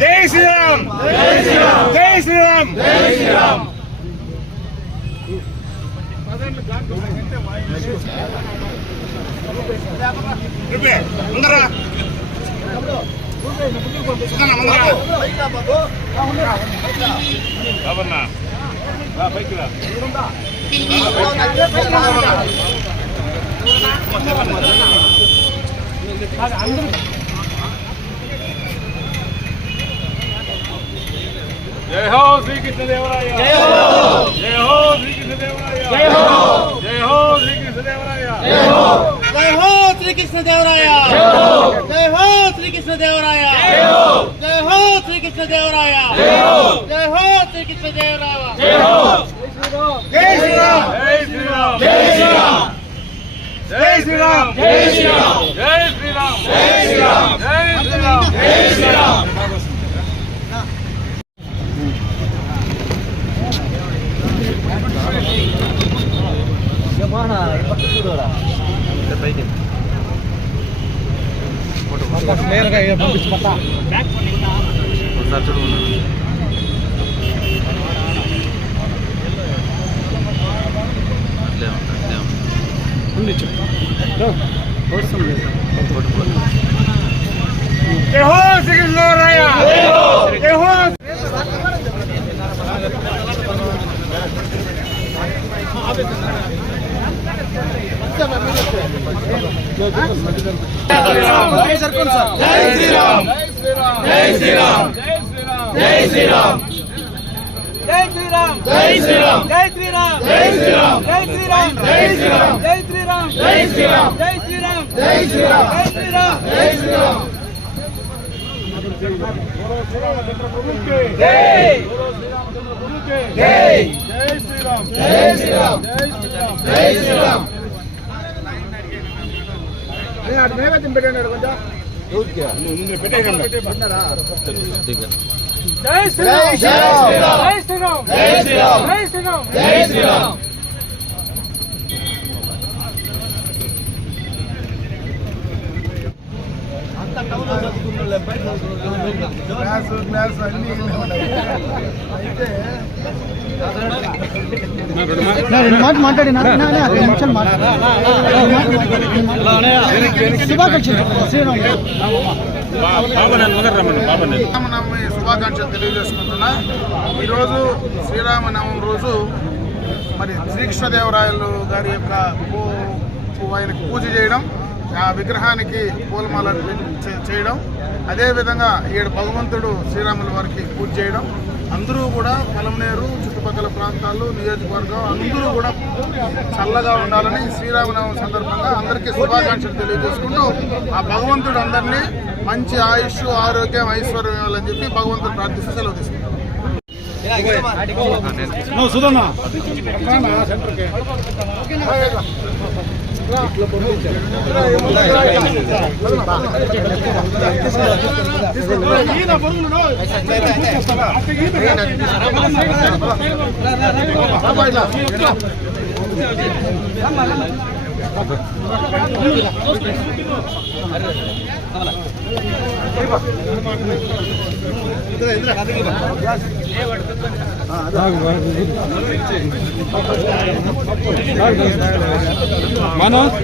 జై శ్రీరామ్ జై శ్రీరామ్ జై శ్రీరామ్. జై హో శ్రీకృష్ణదేవరాయ జై హో జై హో శ్రీకృష్ణదేవరాయ జై హో జై హో శ్రీకృష్ణదేవరాయ జై హో జై హో శ్రీకృష్ణదేవరాయ జై హో శ్రీకృష్ణదేవరాయ జై హో జై హో శ్రీకృష్ణదేవరాయ జై హో జై హో శ్రీకృష్ణదేవరాయ జై హో జై శ్రీరామ్ జై శ్రీరామ్ జై శ్రీరామ్ జై శ్రీరామ్ జై శ్రీరామ్ జై శ్రీరామ్ జై శ్రీరామ్ జై శ్రీరామ్ జై శ్రీరామ్. జై హో శ్రీకృష్ణదేవరాయ జై హో జై హో. జై శ్రీరామ్ జై శ్రీరామ్ జై శ్రీరామ్ జై శ్రీరామ్ జై శ్రీరామ్ జై శ్రీరామ్ జై శ్రీరామ్ జై శ్రీరామ్ జై శ్రీరామ్ జై శ్రీరామ్ జై శ్రీరామ్ జై శ్రీరామ్ జై శ్రీరామ్ జై శ్రీరామ్ జై శ్రీరామ్. జై జై జై శ్రీరామ్ జై శ్రీరామ్ జై శ్రీరామ్. నైవేద్యం పెట్టండి కొంచెం. జై శ్రీరామ్ జై శ్రీరామ్ జై శ్రీరామ్ జై శ్రీరామ్ జై శ్రీరామ్. మాట్లాడినా శ్రీరామనవమి శుభాకాంక్షలు తెలియజేసుకుంటున్నా. ఈరోజు శ్రీరామనవమి రోజు మరి శ్రీకృష్ణదేవరాయలు గారి యొక్క ఆయనకు పూజ చేయడం, ఆ విగ్రహానికి పూలమాల చేయడం, అదేవిధంగా 7 భగవంతుడు శ్రీరాముల వారికి పూజ చేయడం, అందరూ కూడా పలమనేరు చుట్టుపక్కల ప్రాంతాలు నియోజకవర్గం అందరూ కూడా చల్లగా ఉండాలని శ్రీరామనవమి సందర్భంగా అందరికీ శుభాకాంక్షలు తెలియజేసుకుంటూ ఆ భగవంతుడు అందరినీ మంచి ఆయుష్ ఆరోగ్యం ఐశ్వర్యం ఇవ్వాలని చెప్పి భగవంతుడు ప్రార్థిస్తూ సెలవు తీసుకుంటాం. మనోజ్